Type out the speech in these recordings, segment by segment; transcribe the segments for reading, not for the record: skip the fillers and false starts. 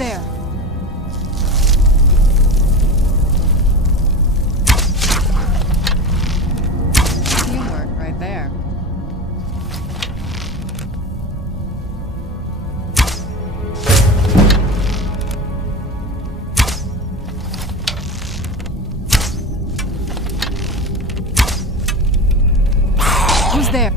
there? Teamwork right there. Who's there?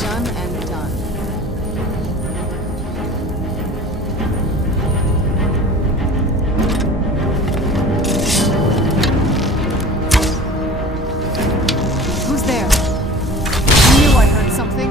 Done and done. Who's there? I knew I heard something.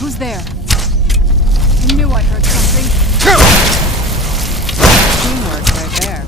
Who's there? I knew I heard something. Teamwork right there.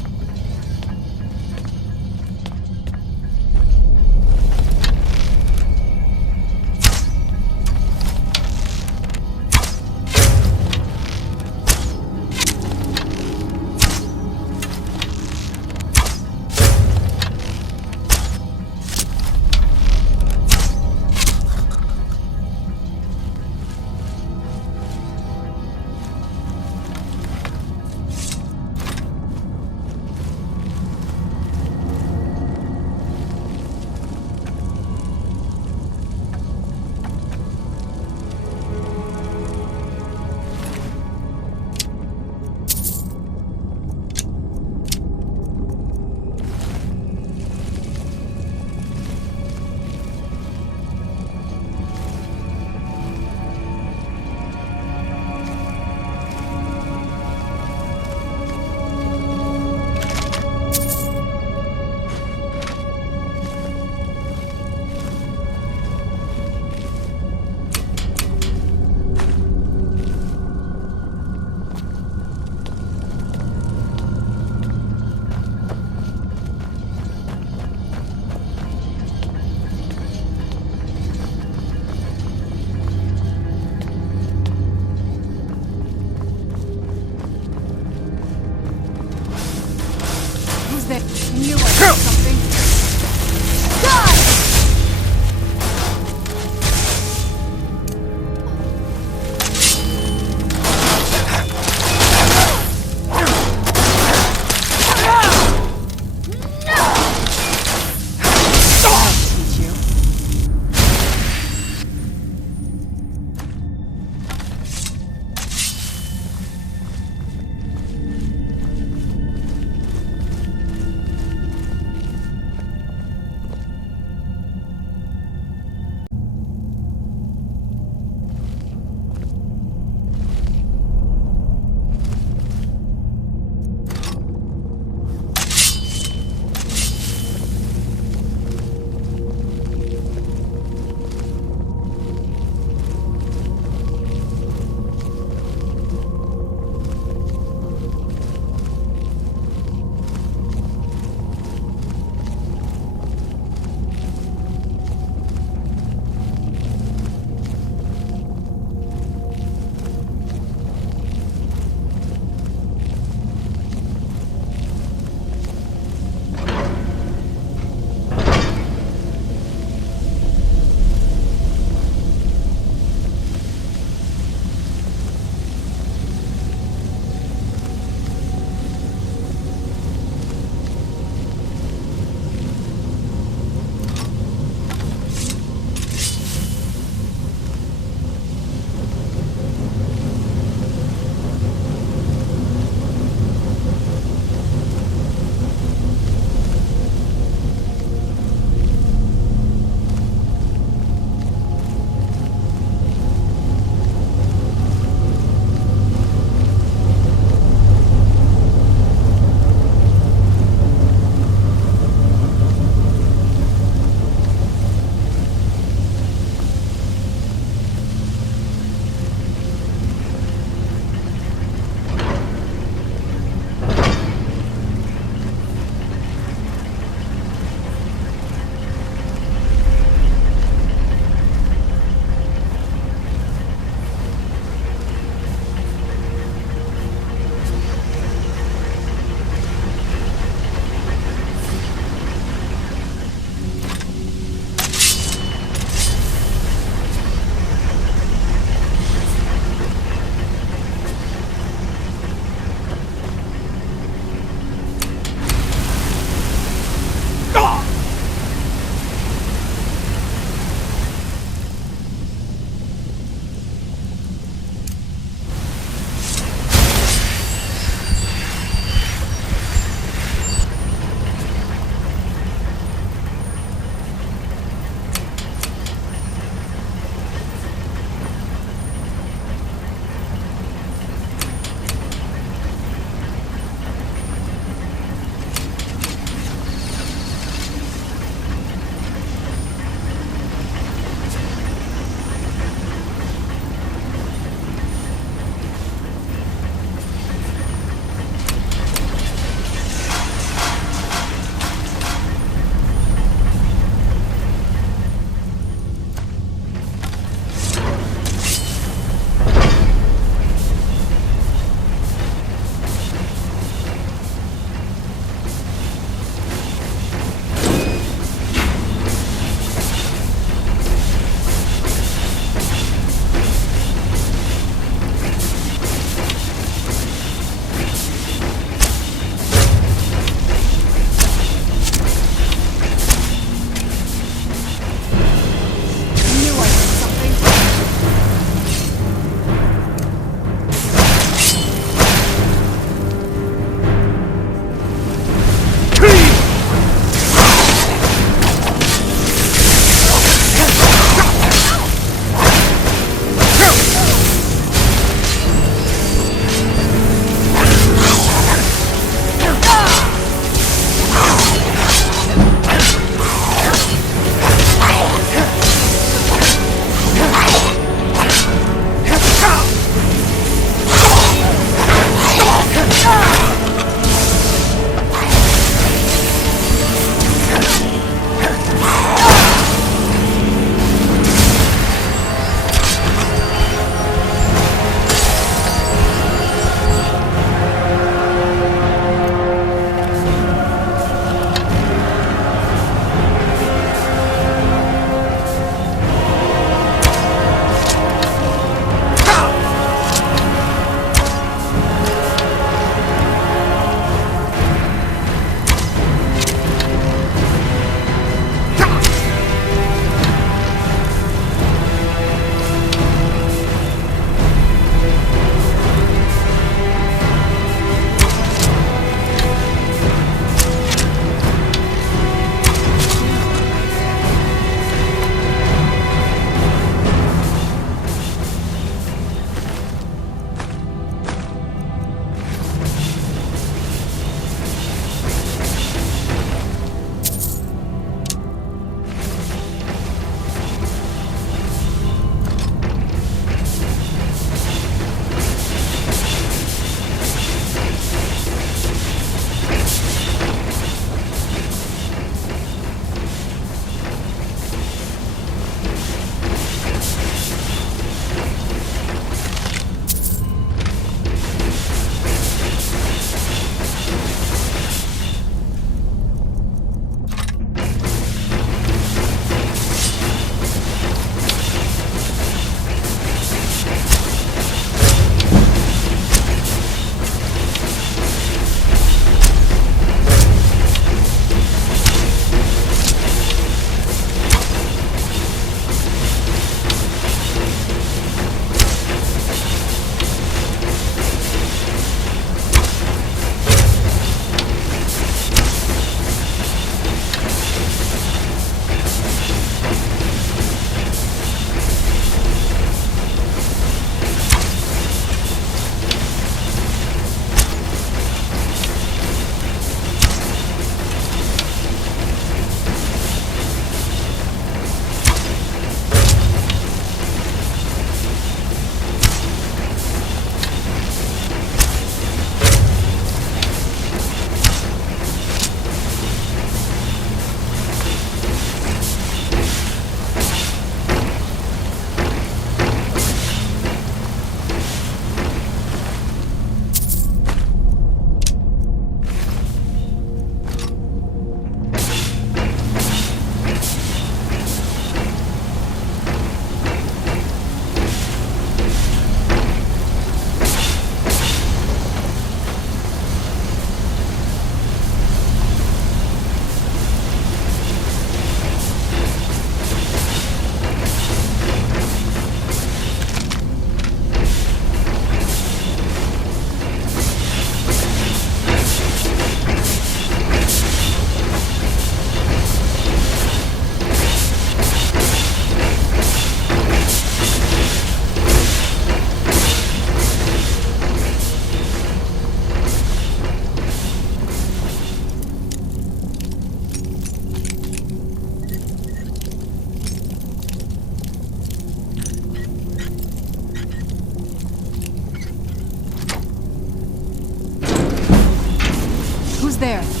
there?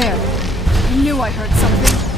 there? I knew I heard something.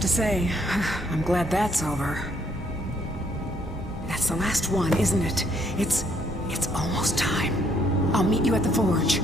To say, I'm glad that's over. That's the last one, isn't it? It's almost time. I'll meet you at the forge.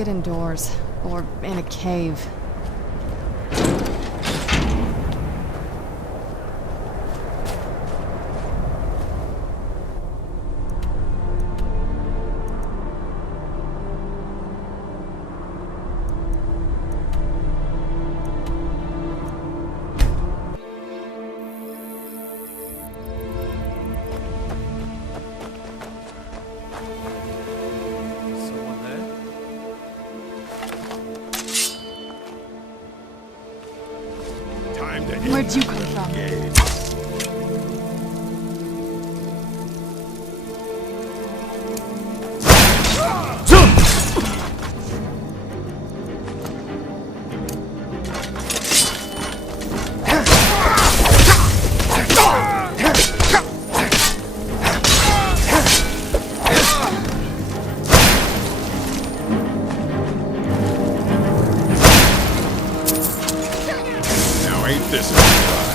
get indoors. Or in a cave. Where'd you come from? Now ain't this a surprise?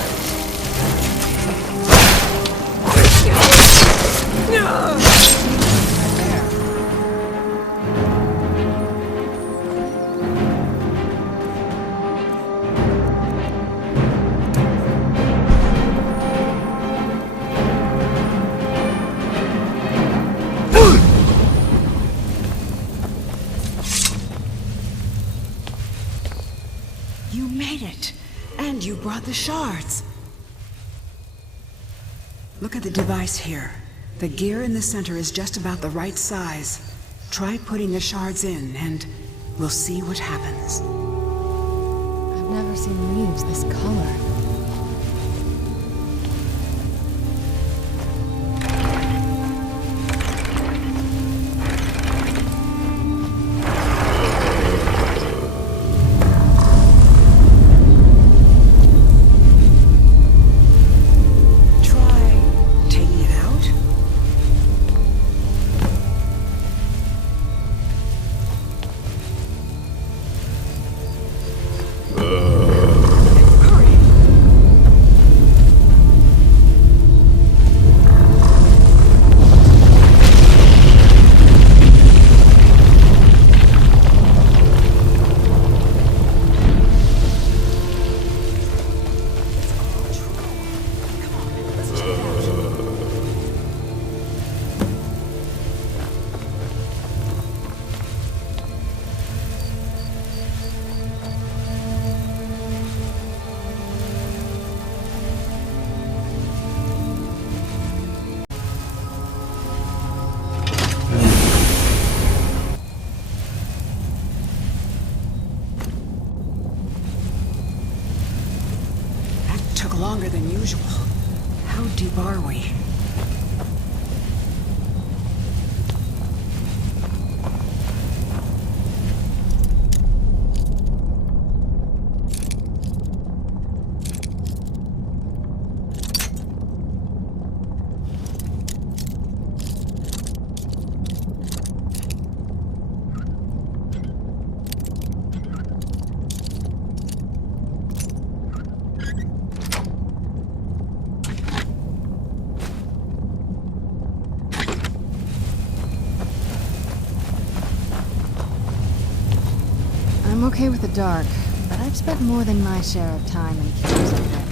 You made it. And you brought the shards. Look at the device here. The gear in the center is just about the right size. Try putting the shards in, and we'll see what happens. I've never seen leaves this color. Longer than usual. How deep are we? I'm okay with the dark, but I've spent more than my share of time in caves already.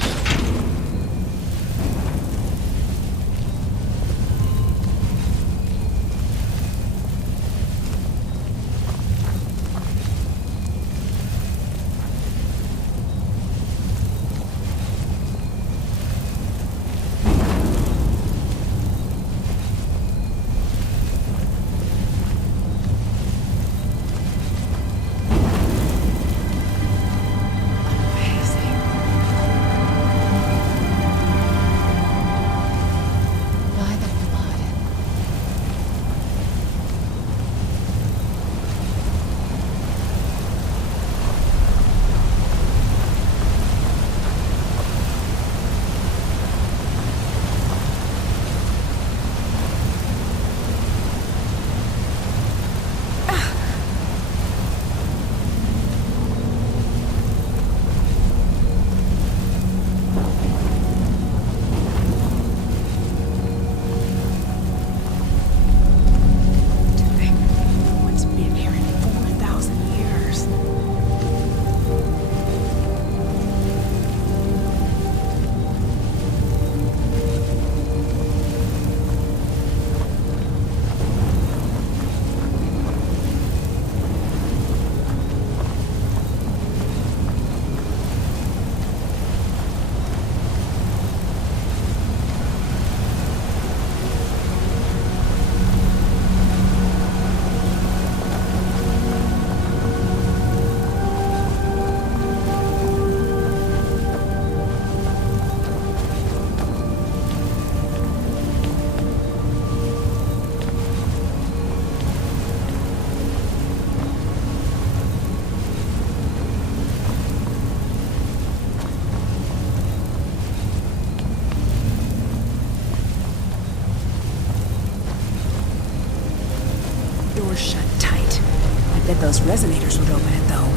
those resonators would open it, though.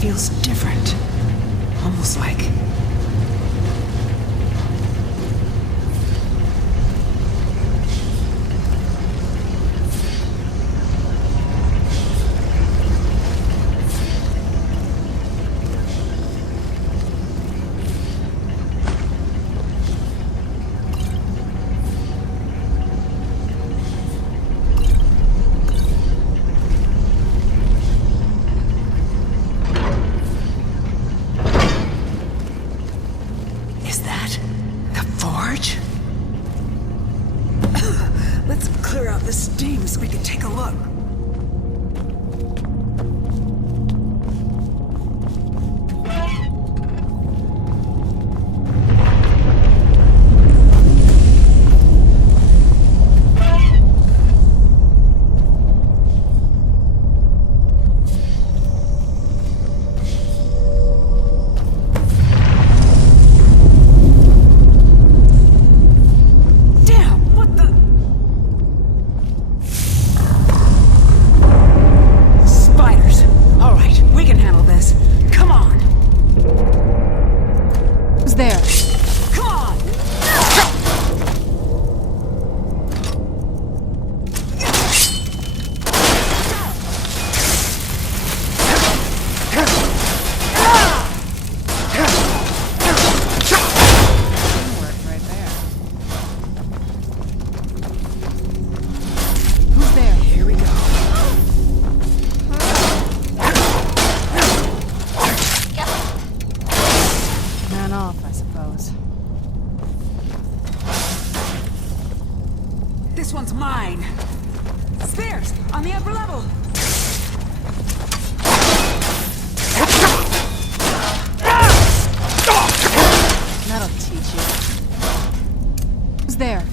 Feels different. Almost like... This one's mine. Stairs on the upper level. That'll teach you. Who's there?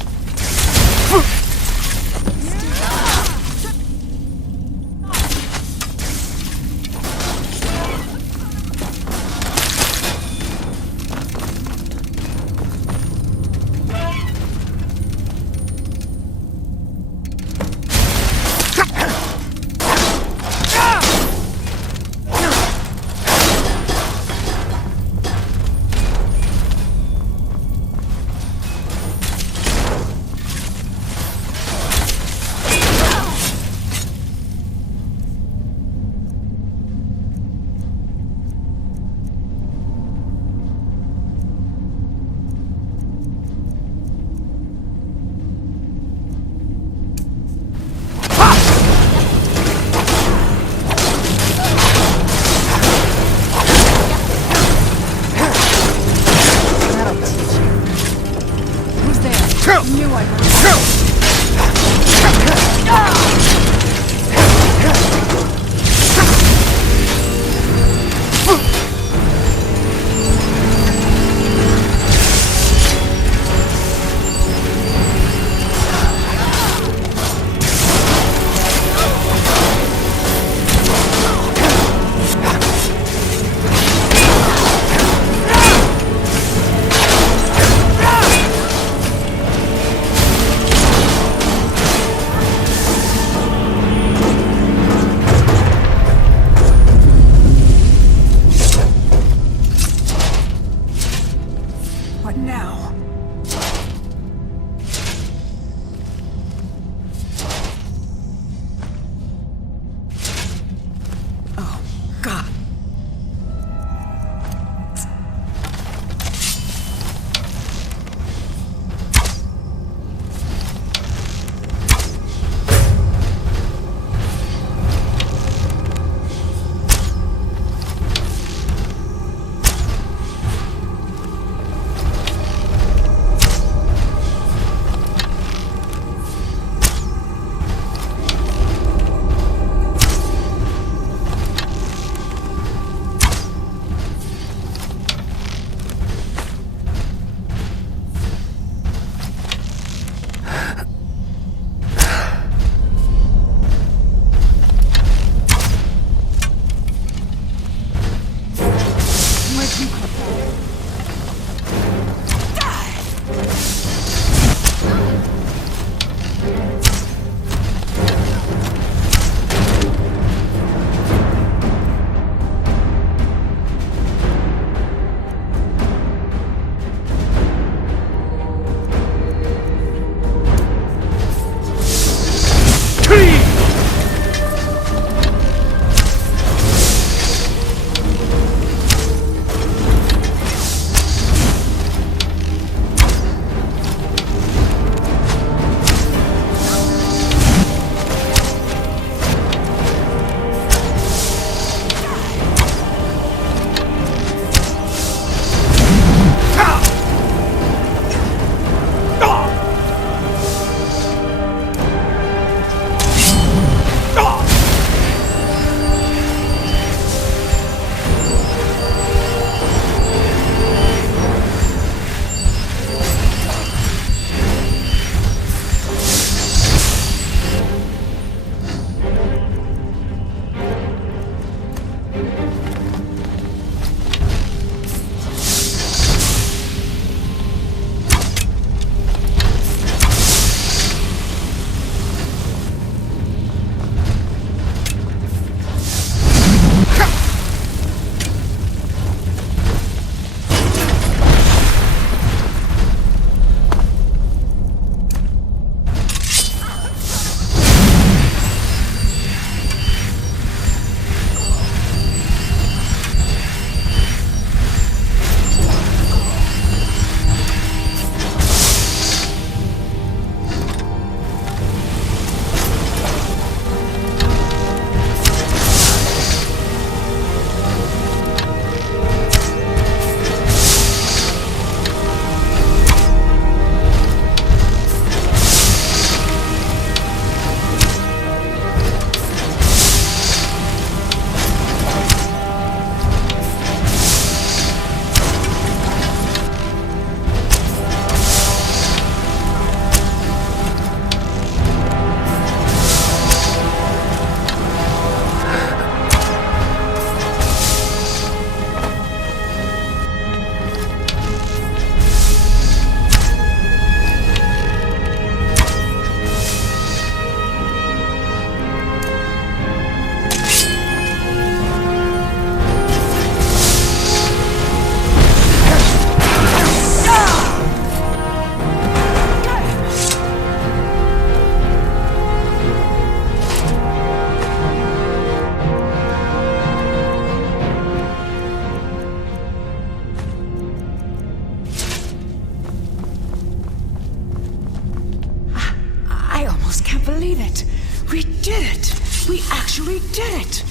I almost can't believe it. We did it. We actually did it.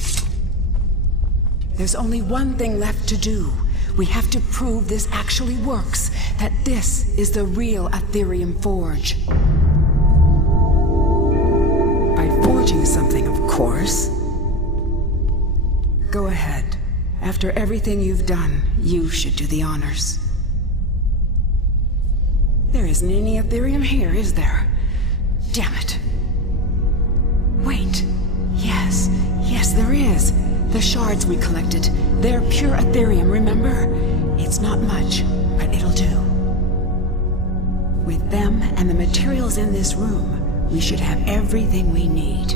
There's only one thing left to do. We have to prove this actually works, that this is the real Aetherium forge. By forging something, of course. Go ahead. After everything you've done, you should do the honors. There isn't any Aetherium here, is there? Damn it. Wait. Yes, there is. The shards we collected. They're pure Aetherium, remember? It's not much, but it'll do. With them and the materials in this room, we should have everything we need.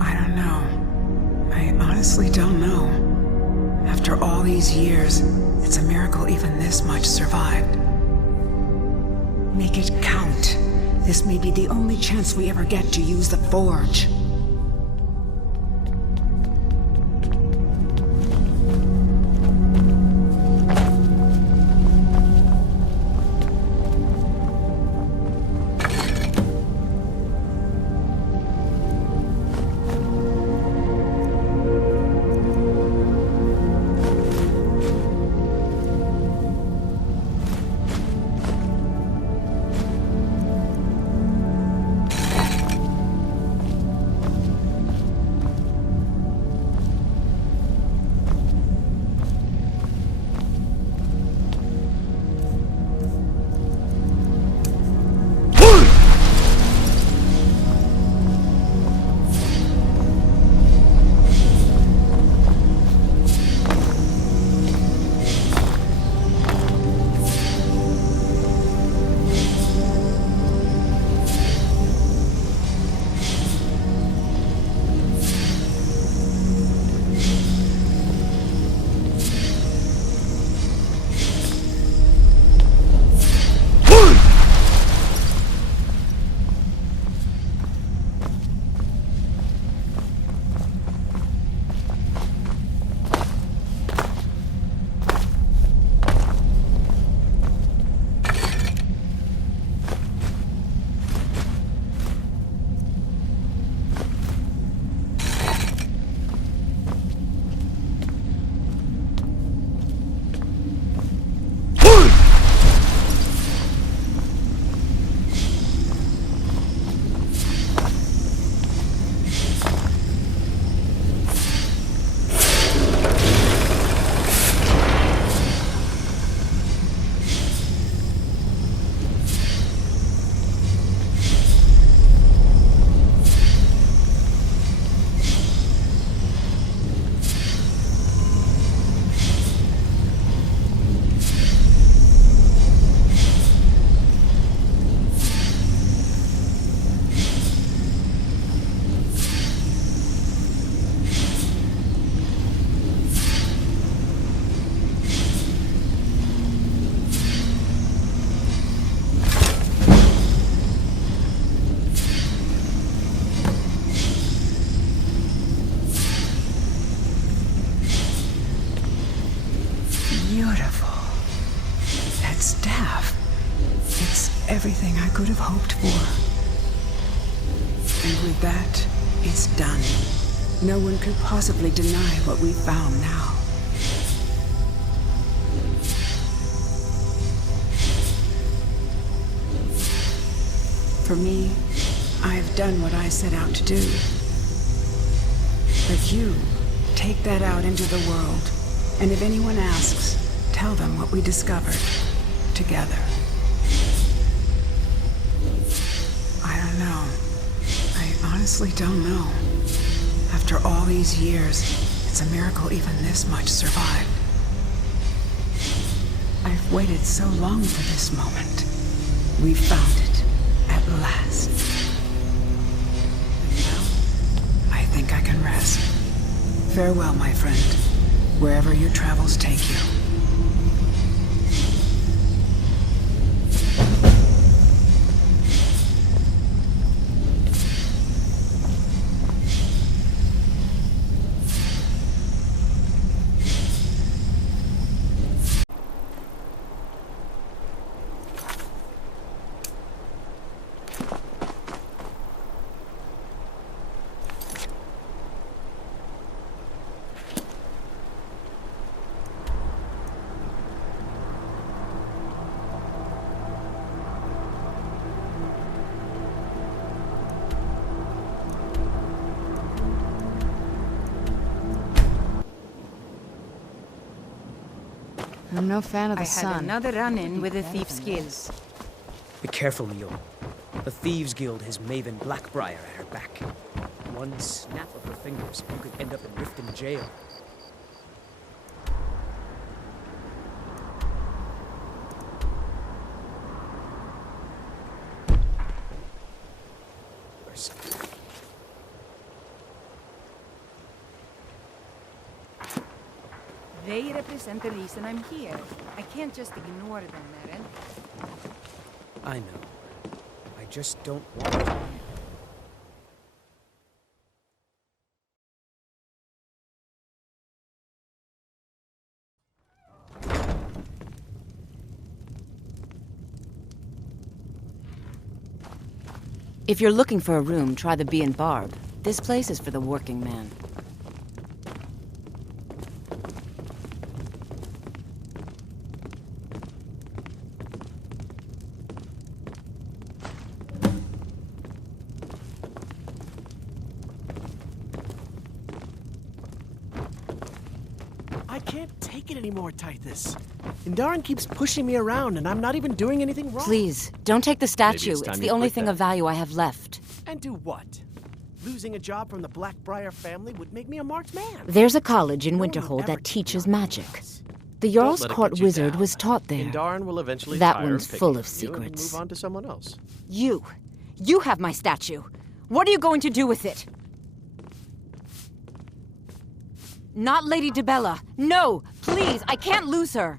I don't know. I honestly don't know. After all these years, it's a miracle even this much survived. Make it count. This may be the only chance we ever get to use the forge. Everything I could have hoped for. And with that, it's done. No one could possibly deny what we found now. For me, I've done what I set out to do. But you, take that out into the world, and if anyone asks, tell them what we discovered together. I honestly don't know. After all these years, it's a miracle even this much survived. I've waited so long for this moment. We found it, at last. And now, I think I can rest. Farewell, my friend, wherever your travels take you. I'm no fan of the I sun. had another run-in with the Thieves Guild. Be careful, Leo. The Thieves Guild has Maven Blackbriar at her back. One snap of her fingers, you could end up in Riften jail. Bersi. They represent the reason I'm here. I can't just ignore them, Merrin. I know. I just don't want to. If you're looking for a room, try the Bee and Barb. This place is for the working man. I can't take it anymore, Titus. Indarin keeps pushing me around, and I'm not even doing anything wrong. Please, don't take the statue. it's time It's you the only quit thing then. of value I have left. And do what? Losing a job from the Blackbriar family would make me a marked man. There's a college in No one would Winterhold ever that keep teaches me on magic. campus. The Don't Jarl's let it Court get you wizard down. was taught there. Indarin will eventually That tire one's of picking full of on you and secrets. move on to someone else. You have my statue. What are you going to do with it? Not Lady DeBella. No, please, I can't lose her.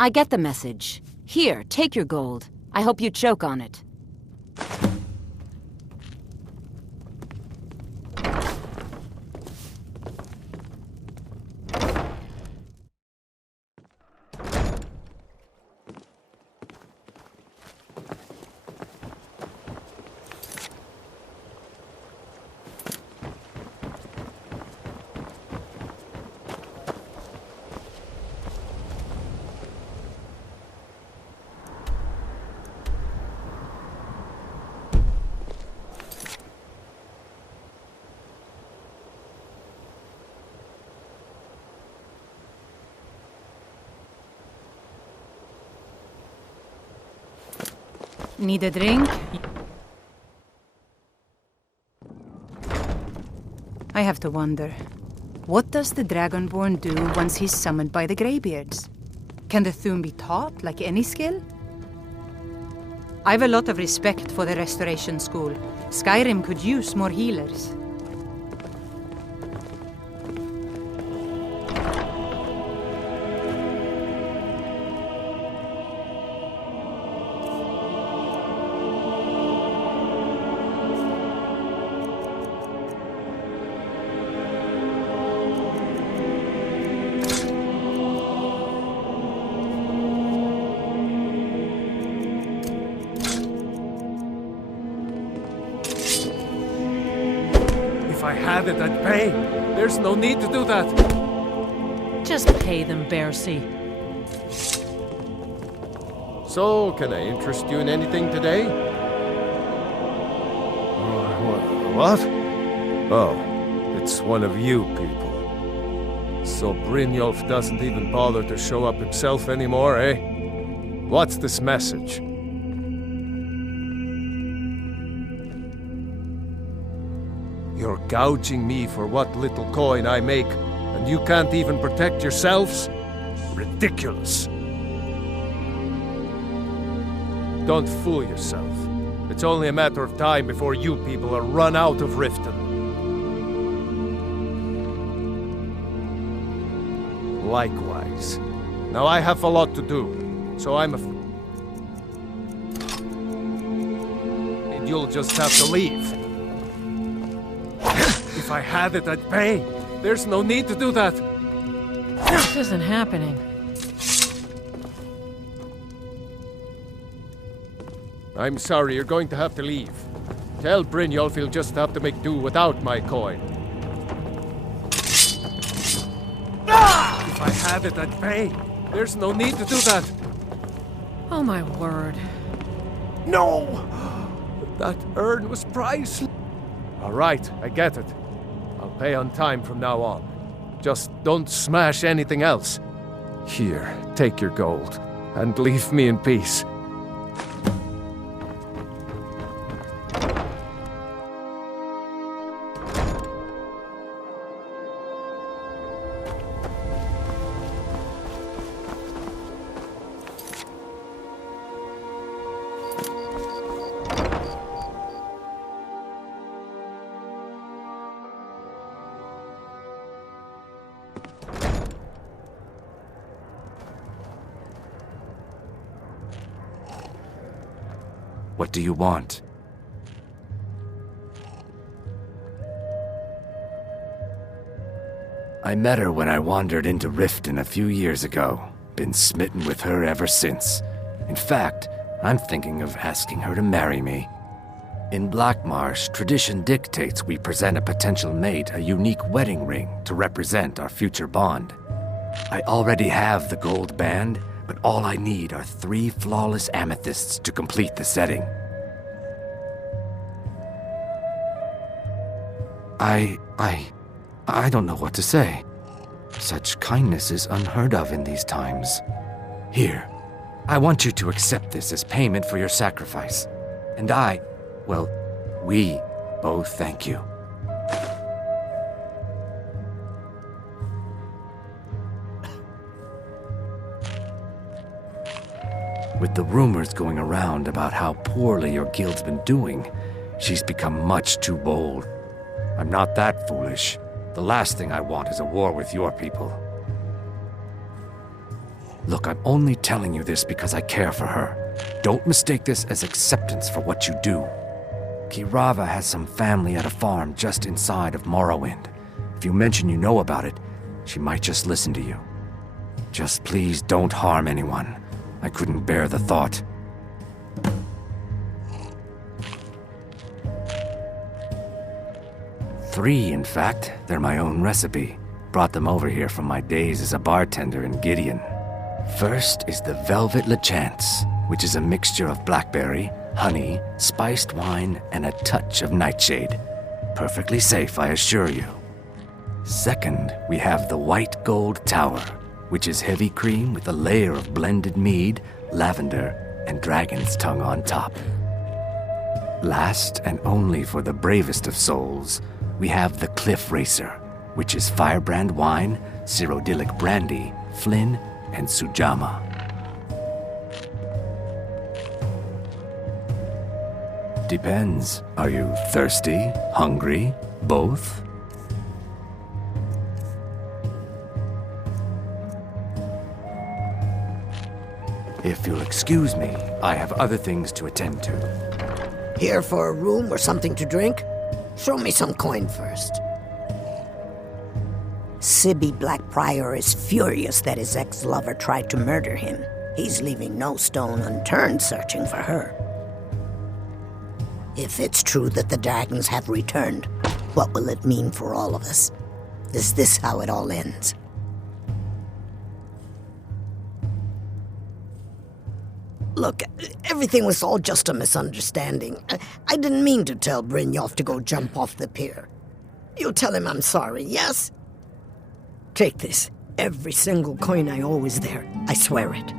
I get the message. Here, take your gold. I hope you choke on it. Need a drink? I have to wonder. What does the Dragonborn do once he's summoned by the Greybeards? Can the Thune be taught like any skill? I've a lot of respect for the Restoration School. Skyrim could use more healers. If I had it, I'd pay. There's no need to do that. Just pay them, Bersi. So, can I interest you in anything today? What? Oh, it's one of you people. So Brynjolf doesn't even bother to show up himself anymore, eh? What's this message? You're gouging me for what little coin I make, and you can't even protect yourselves? Ridiculous. Don't fool yourself. It's only a matter of time before you people are run out of Riften. Likewise. Now I have a lot to do, so and you'll just have to leave. If I had it, I'd pay. There's no need to do that. This isn't happening. I'm sorry, you're going to have to leave. Tell Brynjolf he'll just have to make do without my coin. If I had it, I'd pay. There's no need to do that. Oh my word. No! That urn was priceless. All right, I get it. I'll pay on time from now on. Just don't smash anything else. Here, take your gold, and leave me in peace. What do you want? I met her when I wandered into Riften a few years ago. Been smitten with her ever since. In fact, I'm thinking of asking her to marry me. In Blackmarsh, tradition dictates we present a potential mate a unique wedding ring to represent our future bond. I already have the gold band, but all I need are 3 flawless amethysts to complete the setting. I don't know what to say. Such kindness is unheard of in these times. Here, I want you to accept this as payment for your sacrifice. And we both thank you. With the rumors going around about how poorly your guild's been doing, she's become much too bold. I'm not that foolish. The last thing I want is a war with your people. Look, I'm only telling you this because I care for her. Don't mistake this as acceptance for what you do. Keerava has some family at a farm just inside of Morrowind. If you mention you know about it, she might just listen to you. Just please don't harm anyone. I couldn't bear the thought. Three, in fact. They're my own recipe. Brought them over here from my days as a bartender in Gideon. First is the Velvet Lechance, which is a mixture of blackberry, honey, spiced wine, and a touch of nightshade. Perfectly safe, I assure you. Second, we have the White Gold Tower, which is heavy cream with a layer of blended mead, lavender, and dragon's tongue on top. Last, and only for the bravest of souls, we have the Cliff Racer, which is firebrand wine, Cyrodiilic brandy, Flynn, and Sujama. Depends. Are you thirsty, hungry, both? If you'll excuse me, I have other things to attend to. Here for a room or something to drink? Show me some coin first. Sibby Blackbriar is furious that his ex-lover tried to murder him. He's leaving no stone unturned searching for her. If it's true that the dragons have returned, what will it mean for all of us? Is this how it all ends? Look, everything was all just a misunderstanding. I didn't mean to tell Brynjolf to go jump off the pier. You'll tell him I'm sorry, yes? Take this. Every single coin I owe is there. I swear it.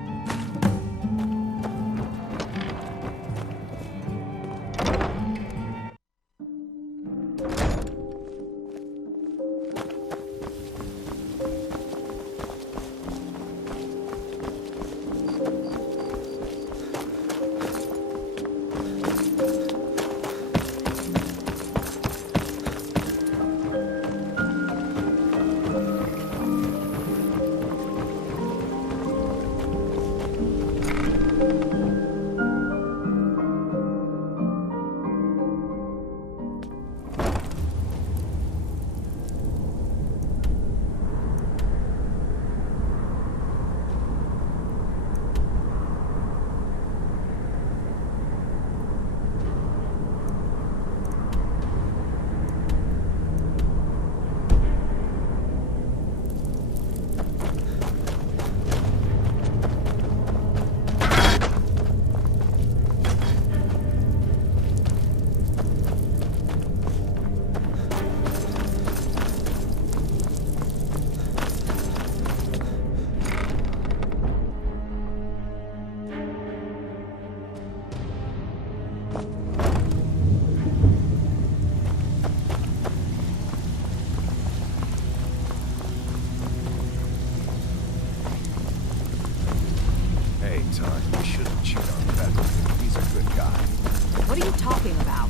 What are you talking about?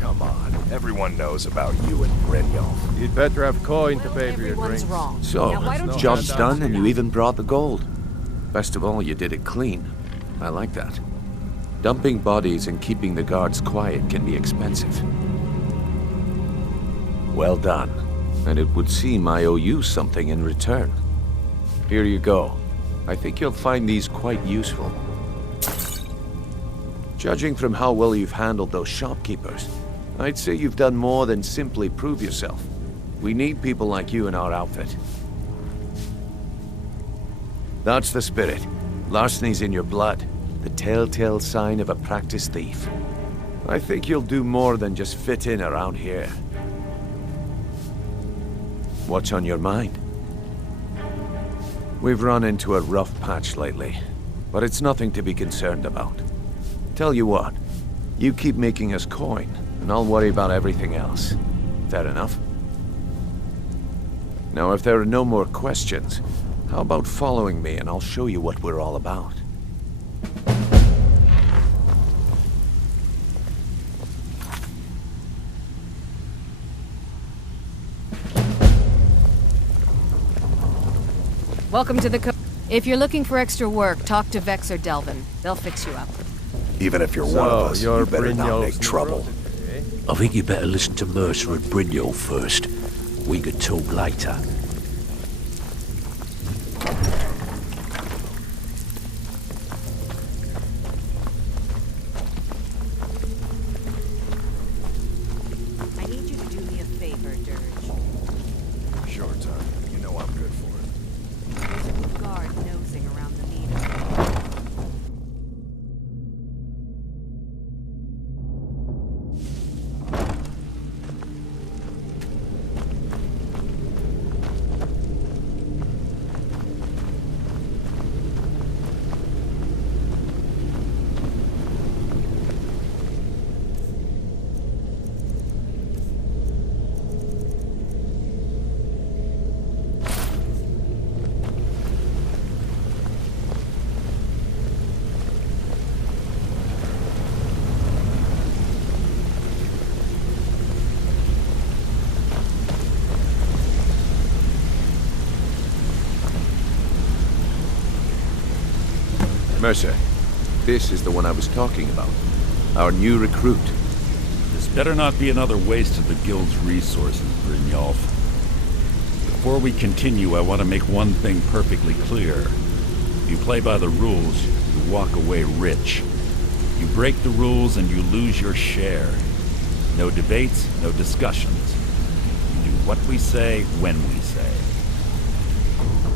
Come on, everyone knows about you and Brynjolf. You'd better have coin to pay for your Everyone's drinks. wrong. So, Now, why don't you job's shut done up? and you even brought the gold. Best of all, you did it clean. I like that. Dumping bodies and keeping the guards quiet can be expensive. Well done. And it would seem I owe you something in return. Here you go. I think you'll find these quite useful. Judging from how well you've handled those shopkeepers, I'd say you've done more than simply prove yourself. We need people like you in our outfit. That's the spirit. Larceny's in your blood. The telltale sign of a practiced thief. I think you'll do more than just fit in around here. What's on your mind? We've run into a rough patch lately, but it's nothing to be concerned about. Tell you what, you keep making us coin, and I'll worry about everything else. Fair enough? Now, if there are no more questions, how about following me and I'll show you what we're all about? Welcome to the If you're looking for extra work, talk to Vex or Delvin. They'll fix you up. Even if you're one of us, you better not make trouble. I think you better listen to Mercer and Brynjolf first. We could talk later. I need you to do me a favor, Dirge. Sure, Tom. You know I'm good for it. There's a new guard nosing around the meter. Mercer, this is the one I was talking about. Our new recruit. This better not be another waste of the Guild's resources, Brynjolf. Before we continue, I want to make one thing perfectly clear. If you play by the rules, you walk away rich. You break the rules and you lose your share. No debates, no discussions. You do what we say, when we say.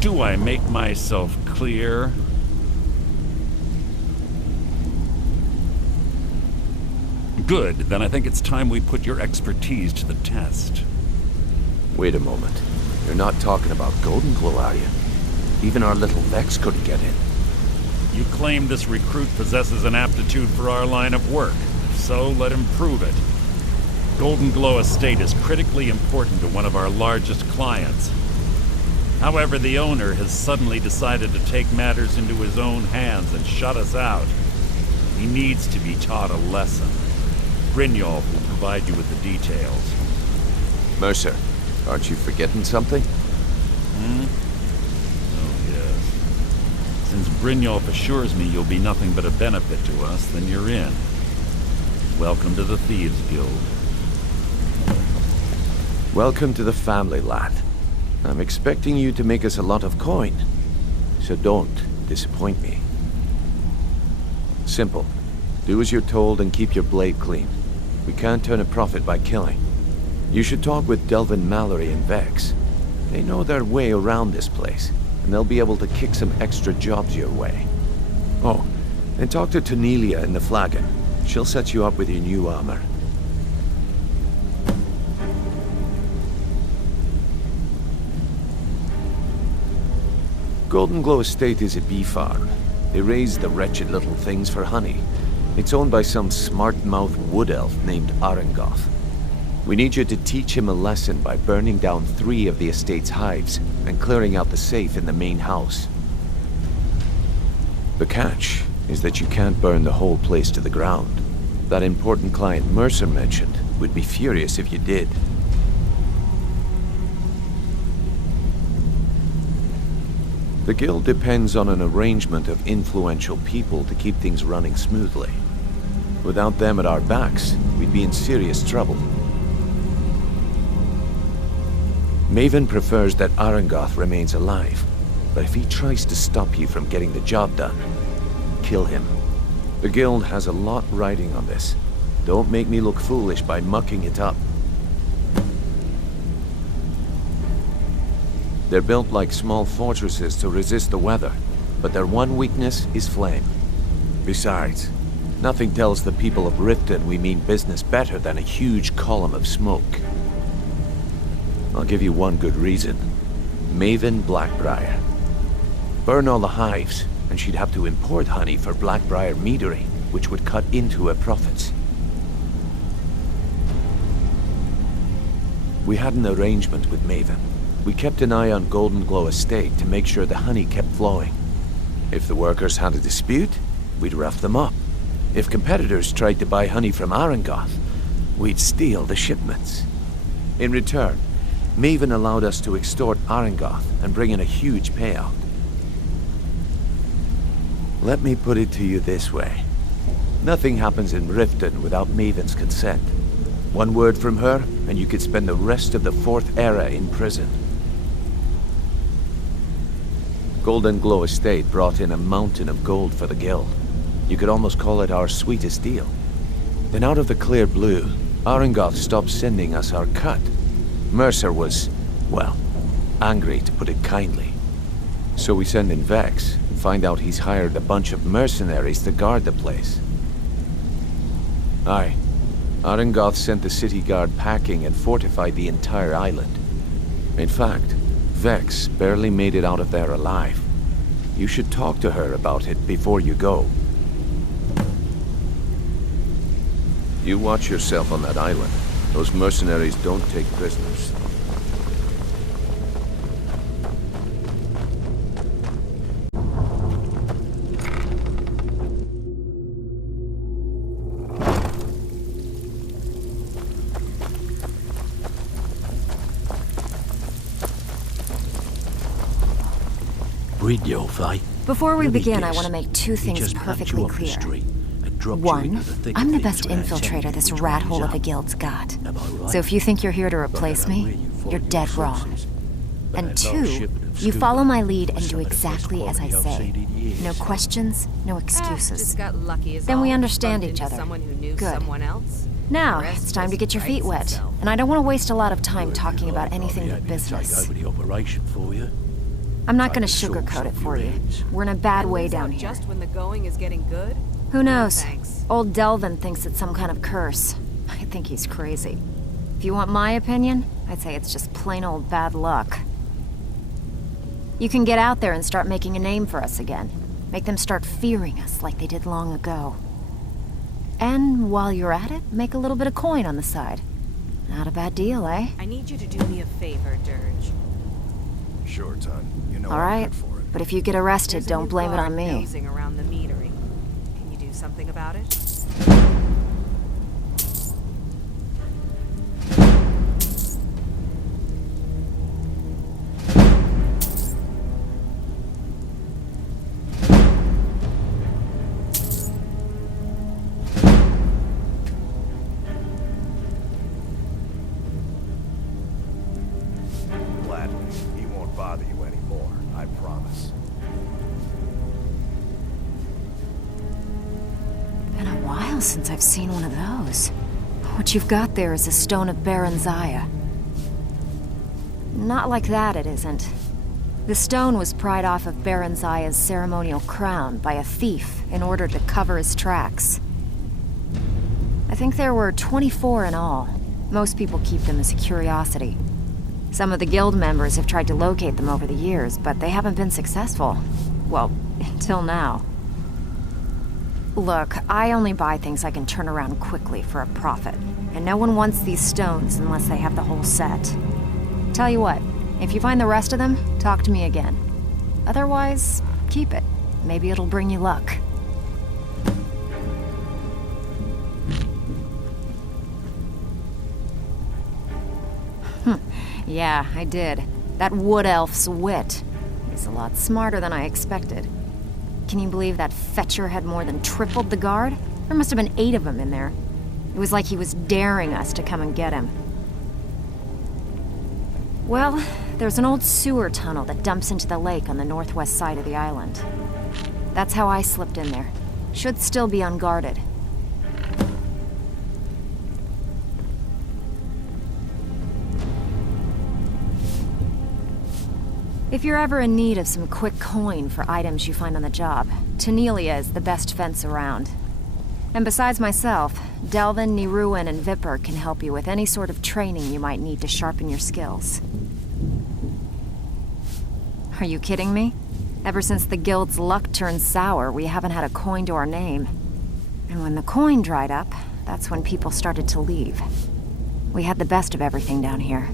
Do I make myself clear? Good, then I think it's time we put your expertise to the test. Wait a moment. You're not talking about Golden Glow, are you? Even our little Vex couldn't get in. You claim this recruit possesses an aptitude for our line of work. If so, let him prove it. Golden Glow Estate is critically important to one of our largest clients. However, the owner has suddenly decided to take matters into his own hands and shut us out. He needs to be taught a lesson. Brynjolf will provide you with the details. Mercer, aren't you forgetting something? Oh, yes. Since Brynjolf assures me you'll be nothing but a benefit to us, then you're in. Welcome to the Thieves Guild. Welcome to the family, lad. I'm expecting you to make us a lot of coin. So don't disappoint me. Simple. Do as you're told and keep your blade clean. We can't turn a profit by killing. You should talk with Delvin, Mallory, and Vex. They know their way around this place, and they'll be able to kick some extra jobs your way. Oh, and talk to Tonilia in the Flagon. She'll set you up with your new armor. Golden Glow Estate is a bee farm. They raise the wretched little things for honey. It's owned by some smart-mouthed wood elf named Arengoth. We need you to teach him a lesson by burning down 3 of the estate's hives and clearing out the safe in the main house. The catch is that you can't burn the whole place to the ground. That important client Mercer mentioned would be furious if you did. The guild depends on an arrangement of influential people to keep things running smoothly. Without them at our backs, we'd be in serious trouble. Maven prefers that Arangoth remains alive, but if he tries to stop you from getting the job done, kill him. The guild has a lot riding on this. Don't make me look foolish by mucking it up. They're built like small fortresses to resist the weather, but their one weakness is flame. Besides, nothing tells the people of Riften we mean business better than a huge column of smoke. I'll give you one good reason. Maven Blackbriar. Burn all the hives, and she'd have to import honey for Blackbriar meadery, which would cut into her profits. We had an arrangement with Maven. We kept an eye on Golden Glow Estate to make sure the honey kept flowing. If the workers had a dispute, we'd rough them up. If competitors tried to buy honey from Arangoth, we'd steal the shipments. In return, Maven allowed us to extort Arangoth and bring in a huge payout. Let me put it to you this way. Nothing happens in Riften without Maven's consent. One word from her, and you could spend the rest of the Fourth Era in prison. Golden Glow Estate brought in a mountain of gold for the guild. You could almost call it our sweetest deal. Then out of the clear blue, Arangoth stopped sending us our cut. Mercer was, well, angry to put it kindly. So we send in Vex and find out he's hired a bunch of mercenaries to guard the place. Aye. Arangoth sent the city guard packing and fortified the entire island. In fact, Vex barely made it out of there alive. You should talk to her about it before you go. You watch yourself on that island. Those mercenaries don't take prisoners. Brynjolf, eh? Before we Let me begin, I guess. want to make two He things just nabbed perfectly you off the clear. street and dropped you One, into the thick I'm the of best things without telling infiltrator you this which rat way hole he's of the up. guild's got. Am I right? So if you think you're here to replace But I know me, where you find you're your dead wrong. sources. But And that last two, shipment of you scuba follow my lead was and do some of the best exactly as I quality I've say. seen in years. No questions, no excuses. Just got lucky is Then we all. understand Bumped each into other. Someone who knew Good. someone else. Now, The rest it's time to just get your feet writes wet. itself. And I don't want to waste a lot of time Well, if talking you about like, I'll anything be but happy to take business. over the operation for you. I'm not Try going to to sugarcoat source it off for your you. ends. We're in a bad And way lose down out here. Just when the going is getting good? Who knows? Thanks. Old Delvin thinks it's some kind of curse. I think he's crazy. If you want my opinion, I'd say it's just plain old bad luck. You can get out there and start making a name for us again. Make them start fearing us like they did long ago. And while you're at it, make a little bit of coin on the side. Not a bad deal, eh? I need you to do me a favor, Dirge. Sure, Ton. You know All I'm right. good for it. But if you get arrested, There's a don't new blame it guard on me. nosing around the metering. Can you do something about it? Gladly. He won't bother you anymore, I promise. Been a while since I've seen one of those. What you've got there is a stone of Baron Zaya. Not like that, it isn't. The stone was pried off of Baron Zaya's ceremonial crown by a thief in order to cover his tracks. I think there were 24 in all. Most people keep them as a curiosity. Some of the guild members have tried to locate them over the years, but they haven't been successful. Well, until now. Look, I only buy things I can turn around quickly for a profit. And no one wants these stones unless they have the whole set. Tell you what, if you find the rest of them, talk to me again. Otherwise, keep it. Maybe it'll bring you luck. Yeah, I did. That wood elf's wit. He's a lot smarter than I expected. Can you believe that fetcher had more than tripled the guard? There must have been 8 of them in there. It was like he was daring us to come and get him. Well, there's an old sewer tunnel that dumps into the lake on the northwest side of the island. That's how I slipped in there. Should still be unguarded. If you're ever in need of some quick coin for items you find on the job, Tonilia is the best fence around. And besides myself, Delvin, Niruin, and Vipper can help you with any sort of training you might need to sharpen your skills. Are you kidding me? Ever since the guild's luck turned sour, we haven't had a coin to our name. And when the coin dried up, that's when people started to leave. We had the best of everything down here.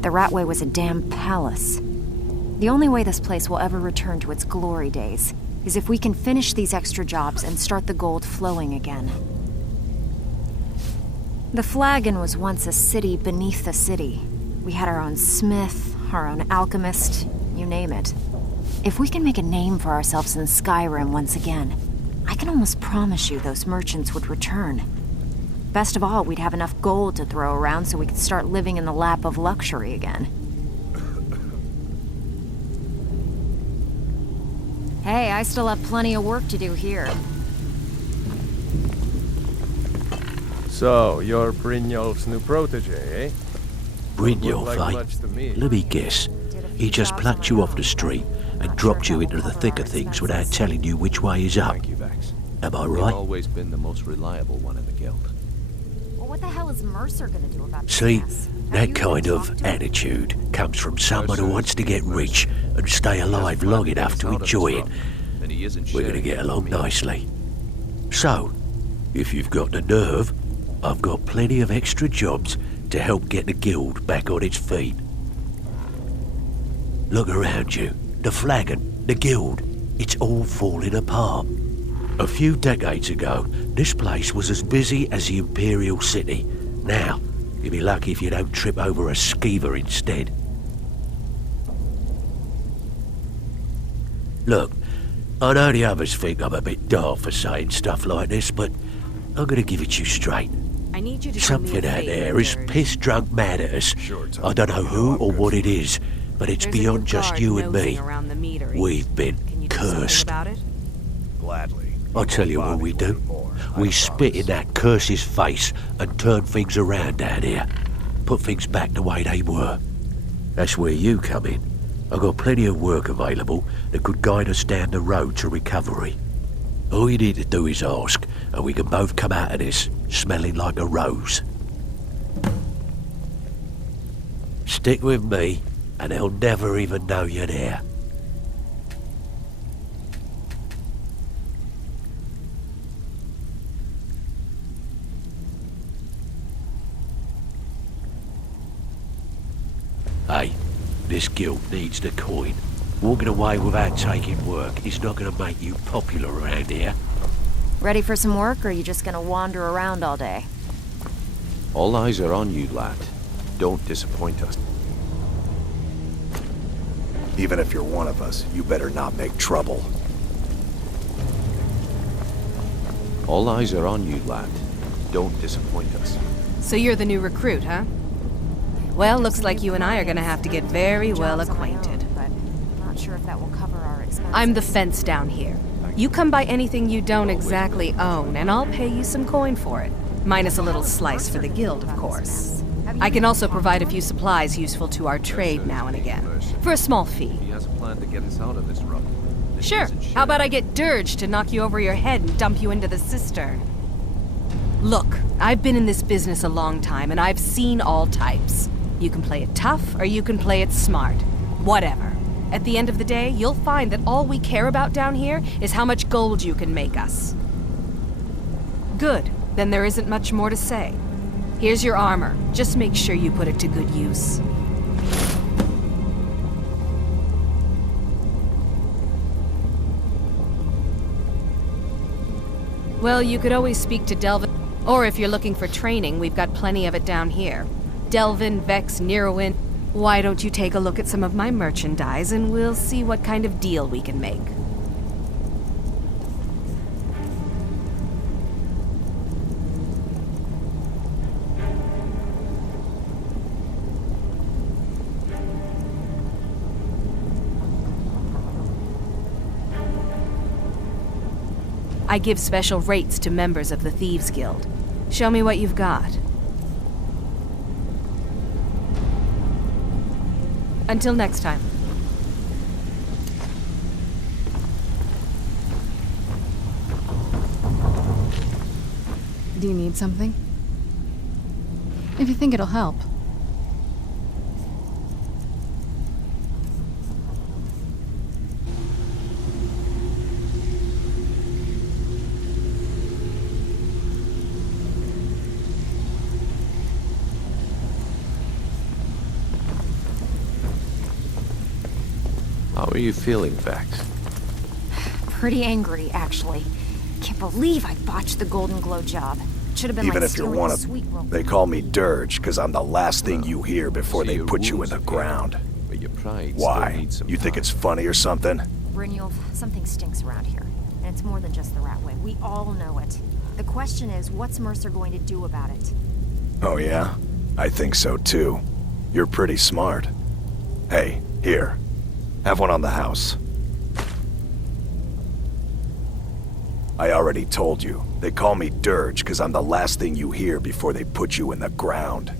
The Ratway was a damn palace. The only way this place will ever return to its glory days is if we can finish these extra jobs and start the gold flowing again. The Flagon was once a city beneath the city. We had our own smith, our own alchemist, you name it. If we can make a name for ourselves in Skyrim once again, I can almost promise you those merchants would return. Best of all, we'd have enough gold to throw around so we could start living in the lap of luxury again. Hey, I still have plenty of work to do here. So, you're Brynjolf's new protege, eh? Brynjolf, Like eh? much to me. Let me guess. He just plucked you off the street and dropped you into the thick of things without telling you which way is up. Thank you, Vex. Am I You've right? always been the most reliable one in the guild. Well, what the hell is Mercer gonna do about this See, mess? that kind of attitude comes from someone who wants to get rich and stay alive long enough to enjoy it. We're gonna get along nicely. So, if you've got the nerve, I've got plenty of extra jobs to help get the guild back on its feet. Look around you. The Flagon, the guild, it's all falling apart. A few decades ago, this place was as busy as the Imperial City. Now, you'll be lucky if you don't trip over a skeever instead. Look, I know the others think I'm a bit daft for saying stuff like this, but I'm gonna give it you straight. I need you to do me Something a out favor, there is nerd. piss-drunk mad at us. I don't know who or what it is, but it's There's a beyond good just guard you and nosing me. around the meadery. We've been Can you do something cursed. about it? Gladly. I'll tell you what we do. We spit in that curse's face and turn things around down here. Put things back the way they were. That's where you come in. I've got plenty of work available that could guide us down the road to recovery. All you need to do is ask, and we can both come out of this smelling like a rose. Stick with me, and they'll never even know you're there. Hey, this guild needs the coin. Walking away without taking work is not going to make you popular around here. Ready for some work, or are you just gonna wander around all day? All eyes are on you, lad. Don't disappoint us. Even if you're one of us, you better not make trouble. All eyes are on you, lad. Don't disappoint us. So you're the new recruit, huh? Well, looks like you and I are gonna have to get very well acquainted. But not sure if that will cover our expenses. I'm the fence down here. You come by anything you don't exactly own, and I'll pay you some coin for it. Minus a little slice for the guild, of course. I can also provide a few supplies useful to our trade now and again, for a small fee. He has a plan to get us out of this rut. Sure, how about I get Dirge to knock you over your head and dump you into the cistern? Look, I've been in this business a long time, and I've seen all types. You can play it tough, or you can play it smart. Whatever. At the end of the day, you'll find that all we care about down here is how much gold you can make us. Good. Then there isn't much more to say. Here's your armor. Just make sure you put it to good use. Well, you could always speak to Delvin. Or if you're looking for training, we've got plenty of it down here. Delvin, Vex, Niruin. Why don't you take a look at some of my merchandise and we'll see what kind of deal we can make. I give special rates to members of the Thieves Guild. Show me what you've got. Until next time. Do you need something? If you think it'll help. How are you feeling, Vex? Pretty angry, actually. Can't believe I botched the Golden Glow job. Should have been Even like if you're stealing one a of sweet roll. they call me Dirge, because I'm the last thing you hear before they put you in the ground. But your pride Why? still needs some You think time. it's funny or something? Brynjolf, something stinks around here. And it's more than just the rat way. We all know it. The question is, what's Mercer going to do about it? Oh yeah? I think so too. You're pretty smart. Hey, here. Have one on the house. I already told you. They call me Dirge because I'm the last thing you hear before they put you in the ground.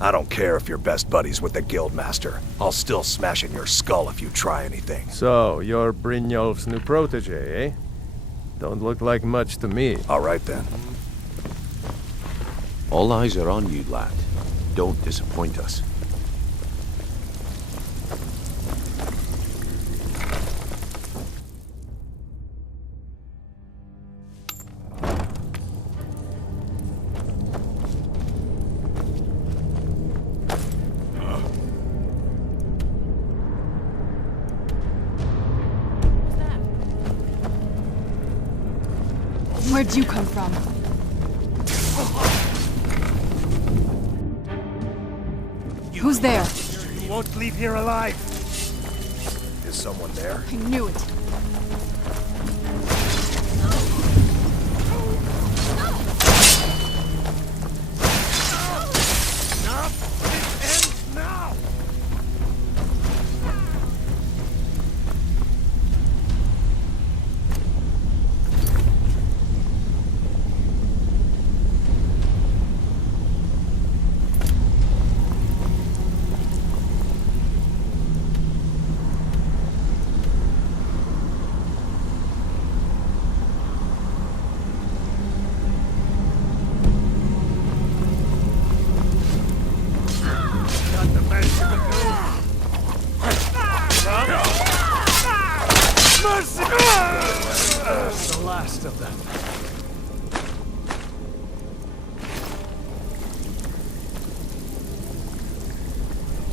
I don't care if you're best buddies with the Guildmaster. I'll still smash in your skull if you try anything. So, you're Brynjolf's new protege, eh? Don't look like much to me. All right then. All eyes are on you, lad. Don't disappoint us. Where'd you come from? Who's there? You won't leave here alive. Is someone there? I knew it. The last of them.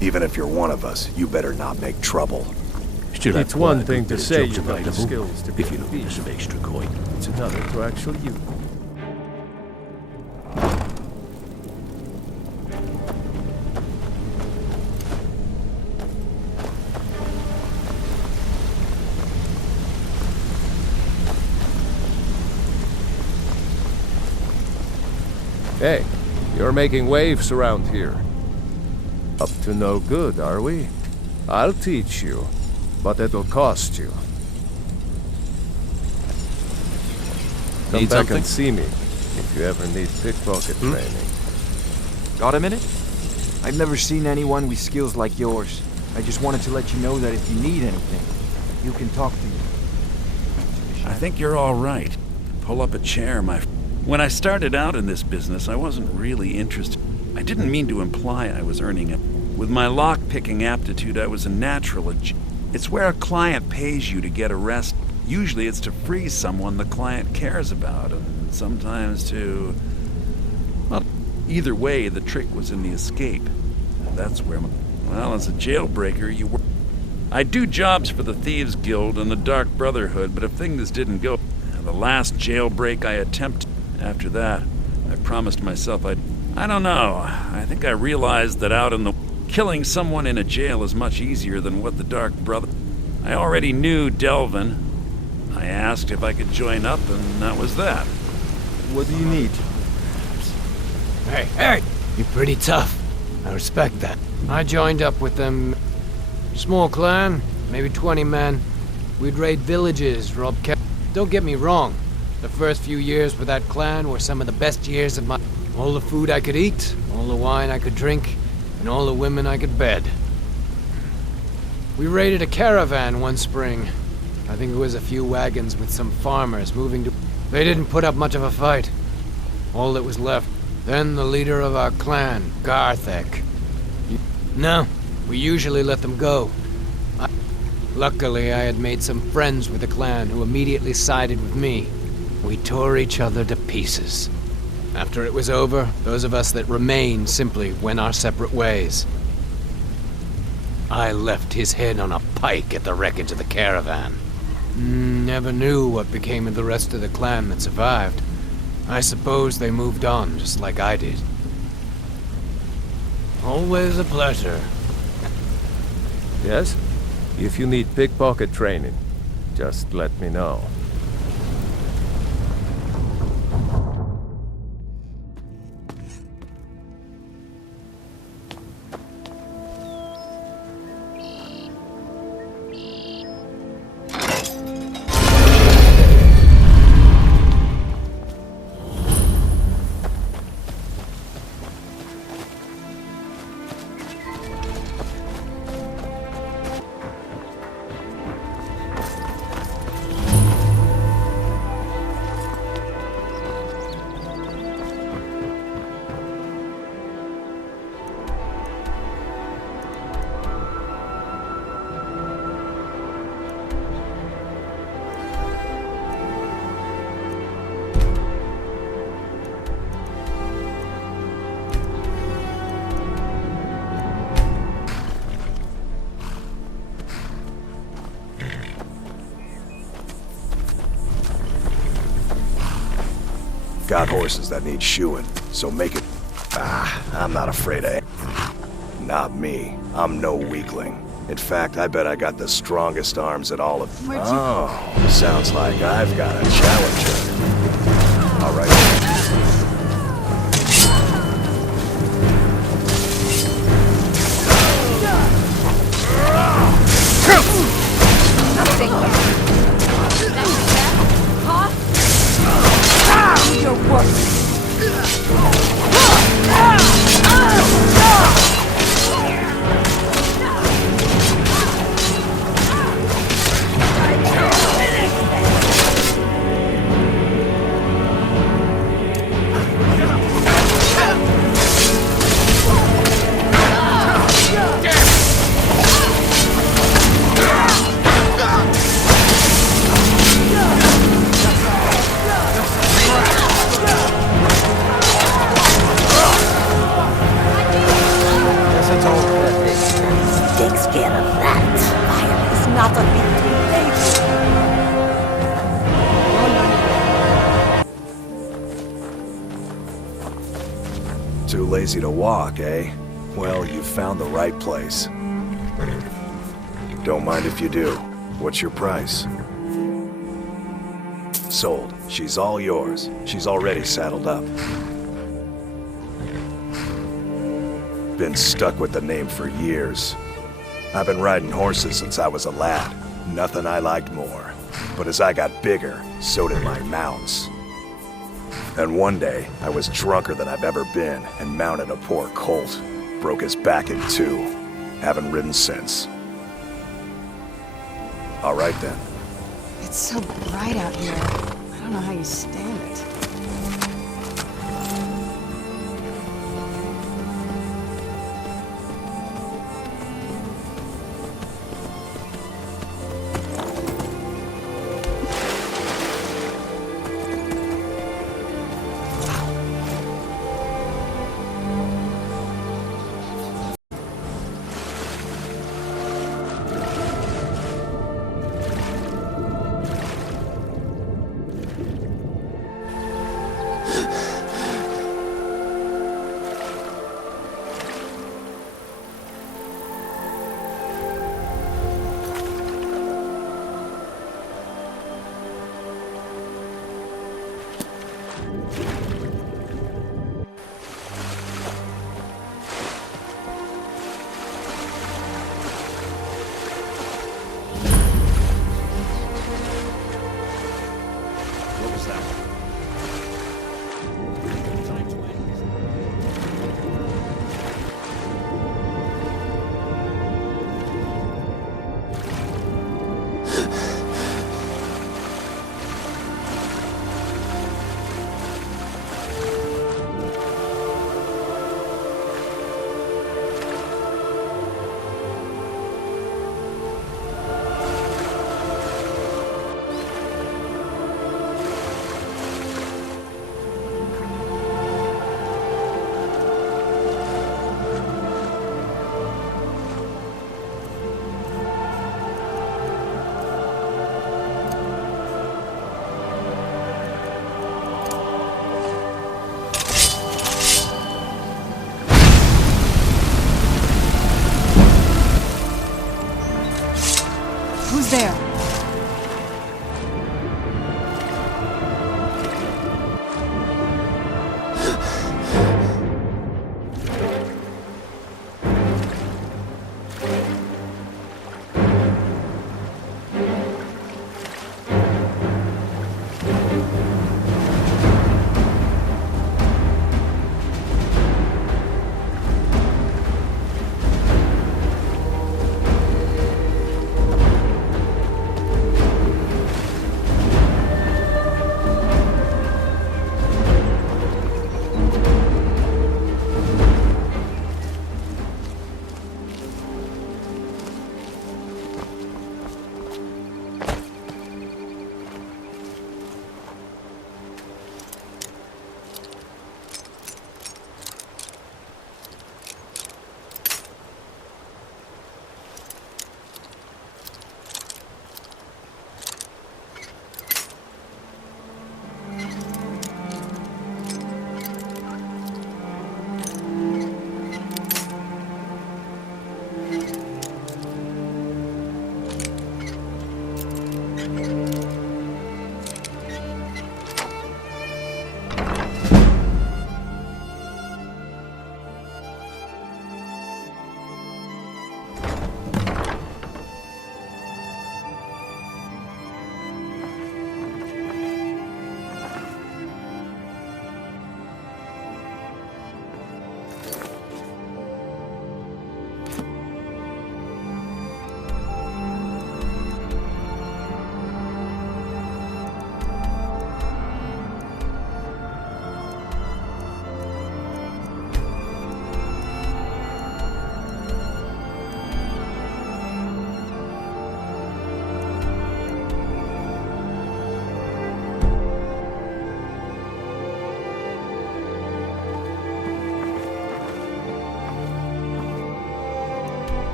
Even if you're one of us, you better not make trouble. Still have It's one quite a thing good to bit say of jobs you've got the available, skills to be if you're a looking for thief. some extra coin. It's another to actually use. Hey, you're making waves around here. Up to no good, are we? I'll teach you, but it'll cost you. Come Need back something? and see me if you ever need pickpocket training. Got a minute? I've never seen anyone with skills like yours. I just wanted to let you know that if you need anything, you can talk to me. I think you're all right. Pull up a chair, my... When I started out in this business, I wasn't really interested. I didn't mean to imply I was earning it. With my lock-picking aptitude, I was a natural. It's where a client pays you to get arrested. Usually it's to free someone the client cares about, and sometimes to... Well, either way, the trick was in the escape. And that's where... Well, as a jailbreaker, you work... I do jobs for the Thieves Guild and the Dark Brotherhood, but if things didn't go... The last jailbreak I attempted... After that, I promised myself I'd... I don't know. I think I realized that out in the... killing someone in a jail is much easier than what the Dark Brother... I already knew Delvin. I asked if I could join up, and that was that. What do you need? Hey! You're pretty tough. I respect that. I joined up with them. Small clan, maybe 20 men. We'd raid villages, rob Don't get me wrong. The first few years with that clan were some of the best years of my... All the food I could eat, all the wine I could drink, and all the women I could bed. We raided a caravan one spring. I think it was a few wagons with some farmers moving to... They didn't put up much of a fight. All that was left. Then the leader of our clan, Garthek. No, we usually let them go. Luckily, I had made some friends with the clan who immediately sided with me. We tore each other to pieces. After it was over, those of us that remained simply went our separate ways. I left his head on a pike at the wreckage of the caravan. Never knew what became of the rest of the clan that survived. I suppose they moved on, just like I did. Always a pleasure. Yes? If you need pickpocket training, just let me know. Got horses that need shoeing, so make it... I'm not afraid of it. Not me. I'm no weakling. In fact, I bet I got the strongest arms in all of... Oh, sounds like I've got a challenger. All right. Your work. Too lazy to walk, eh? Well, you found the right place. Don't mind if you do. What's your price? Sold. She's all yours. She's already saddled up. Been stuck with the name for years. I've been riding horses since I was a lad. Nothing I liked more. But as I got bigger, so did my mounts. And one day, I was drunker than I've ever been and mounted a poor colt. Broke his back in two. Haven't ridden since. All right then. It's so bright out here. I don't know how you stand it. Who's there?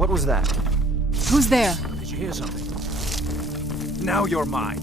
What was that? Who's there? Did you hear something? Now you're mine.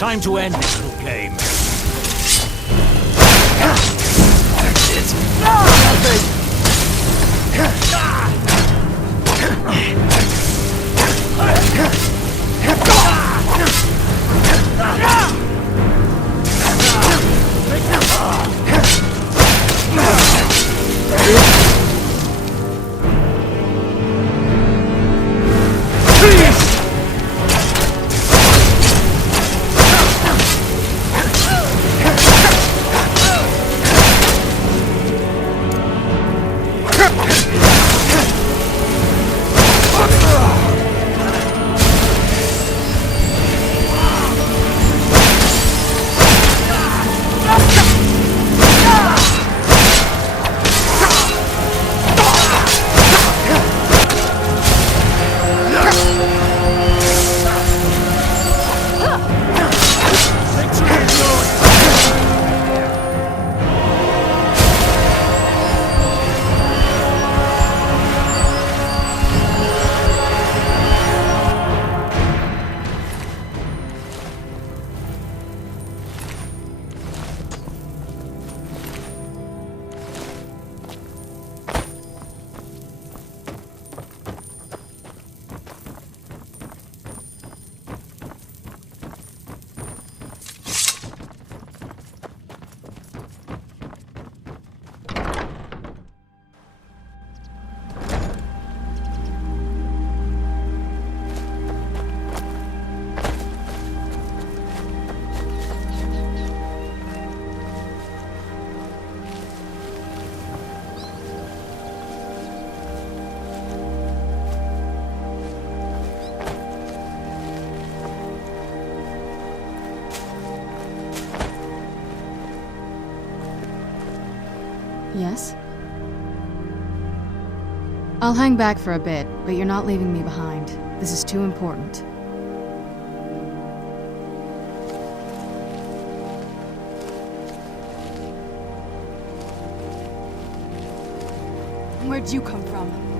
Time to end this little game. Yes? I'll hang back for a bit, but you're not leaving me behind. This is too important. Where'd you come from?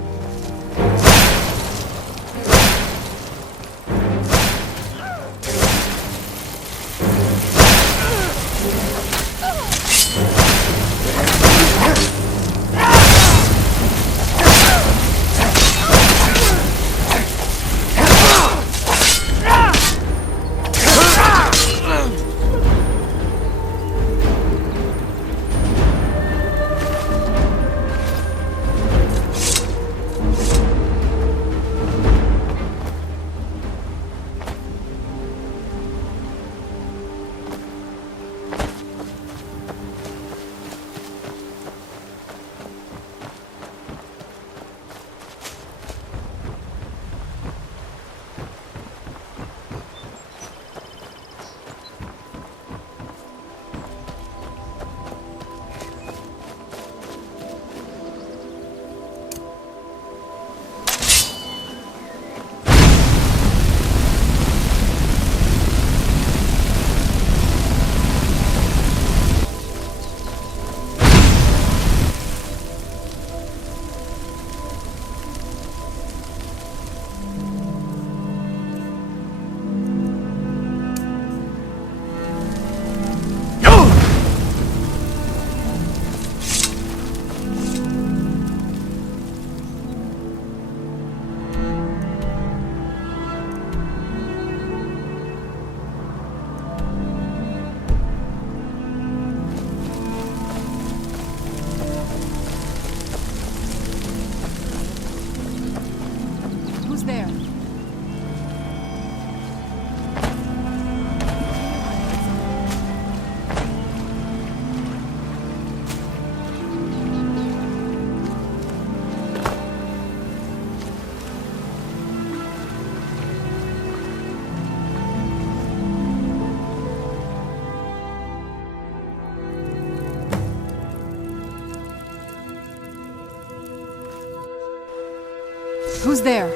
Who's there?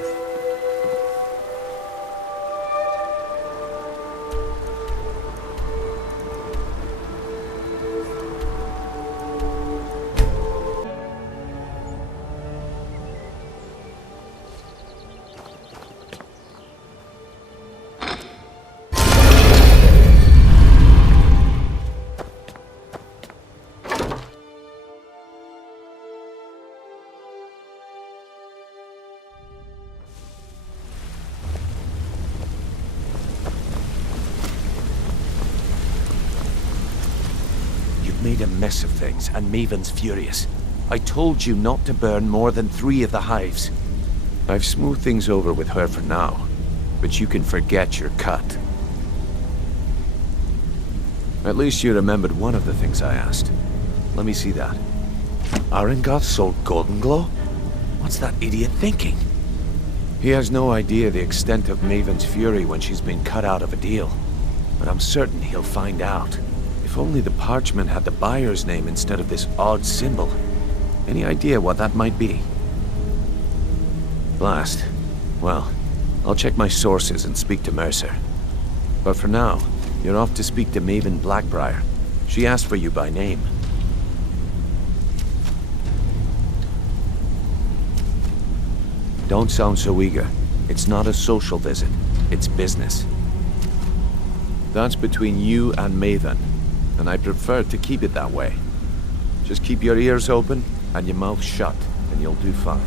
made a mess of things, and Maven's furious. I told you not to burn more than 3 of the hives. I've smoothed things over with her for now, but you can forget your cut. At least you remembered one of the things I asked. Let me see that. Arengoth sold Golden Glow? What's that idiot thinking? He has no idea the extent of Maven's fury when she's been cut out of a deal. But I'm certain he'll find out. If only the parchment had the buyer's name instead of this odd symbol. Any idea what that might be? Blast. Well, I'll check my sources and speak to Mercer. But for now, you're off to speak to Maven Blackbriar. She asked for you by name. Don't sound so eager. It's not a social visit. It's business. That's between you and Maven, and I prefer to keep it that way. Just keep your ears open and your mouth shut, and you'll do fine.